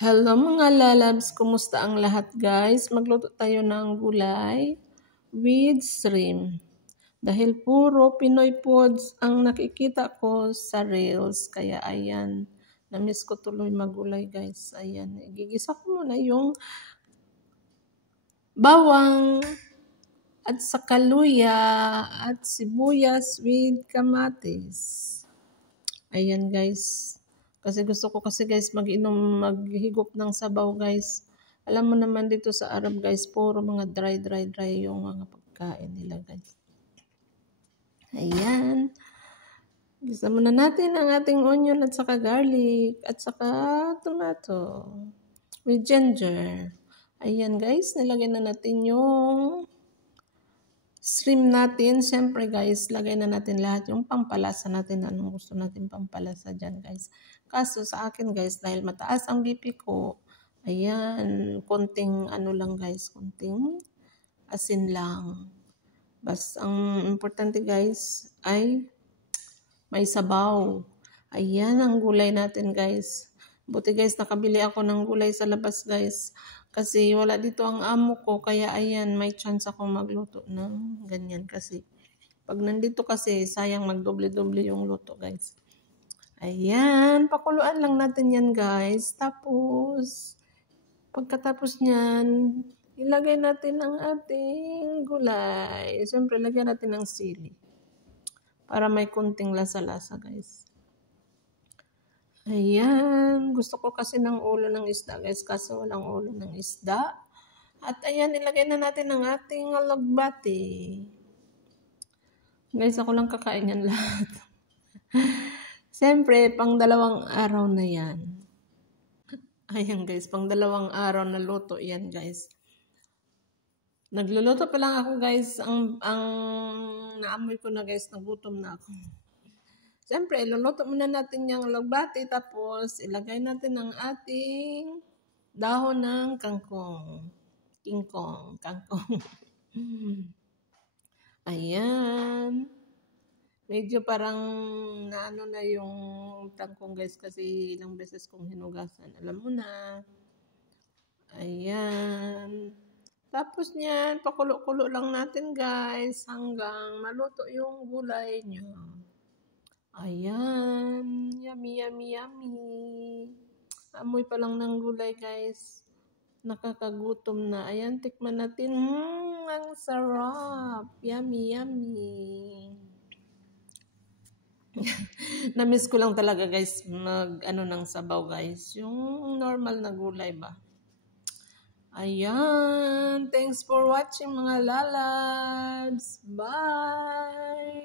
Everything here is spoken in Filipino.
Hello mga lalabs, kumusta ang lahat guys? Magluto tayo ng gulay with shrimp. Dahil puro Pinoy foods ang nakikita ko sa reels, kaya ayan, namiss ko tuloy magulay guys. Ayan, igigisa ko muna yung bawang at saka luya at sibuyas with kamatis. Ayan guys. Kasi gusto ko kasi guys maghigop ng sabaw guys. Alam mo naman dito sa Arab guys, puro mga dry yung mga pagkain nila guys. Ayan. Gisa muna natin ang ating onion at saka garlic at saka tomato with ginger. Ayan guys, nilagay na natin yung shrimp natin. Siyempre guys, lagay na natin lahat yung pampalasa natin. Anong gusto natin pampalasa dyan guys. Kaso sa akin guys, dahil mataas ang BP ko, ayan, konting ano lang guys, konting asin lang. Bas, ang importante guys ay may sabaw. Ayan ang gulay natin guys. Buti guys, nakabili ako ng gulay sa labas guys. Kasi wala dito ang amo ko, kaya ayan, may chance akong magluto ng ganyan. Kasi pag nandito kasi, sayang magdoble-doble yung luto guys. Ayan, pakuluan lang natin yan guys. Tapos, pagkatapos nyan, ilagay natin ang ating gulay. Siyempre, lagyan natin ng sili. Para may kunting lasa-lasa guys. Ayan, gusto ko kasi ng ulo ng isda guys, kaso walang ulo ng isda. At ayan, ilagay na natin ang ating alagbati. Guys, ako lang kakain yan lahat. Siyempre, pang 2 araw na yan. Ayan guys, pang 2 araw na luto yan guys. Nagluluto pa lang ako guys, ang naamoy ko na guys, nagutom na ako. Siyempre, iluluto muna natin yung alagbati, tapos ilagay natin ang ating dahon ng kangkong. Kangkong. Ayan. Medyo parang naano na yung kangkong guys, kasi ilang beses kong hinugasan. Alam mo na. Ayan. Tapos niyan, pakulo-kulo lang natin guys, hanggang maluto yung gulay nyo. Ayan, yummy. Amoy pa lang ng gulay guys. Nakakagutom na. Ayan, tikman natin. Ang sarap. Yummy. Namiss ko lang talaga guys mag-ano ng sabaw guys. Yung normal na gulay ba. Ayan, thanks for watching mga lalabs. Bye!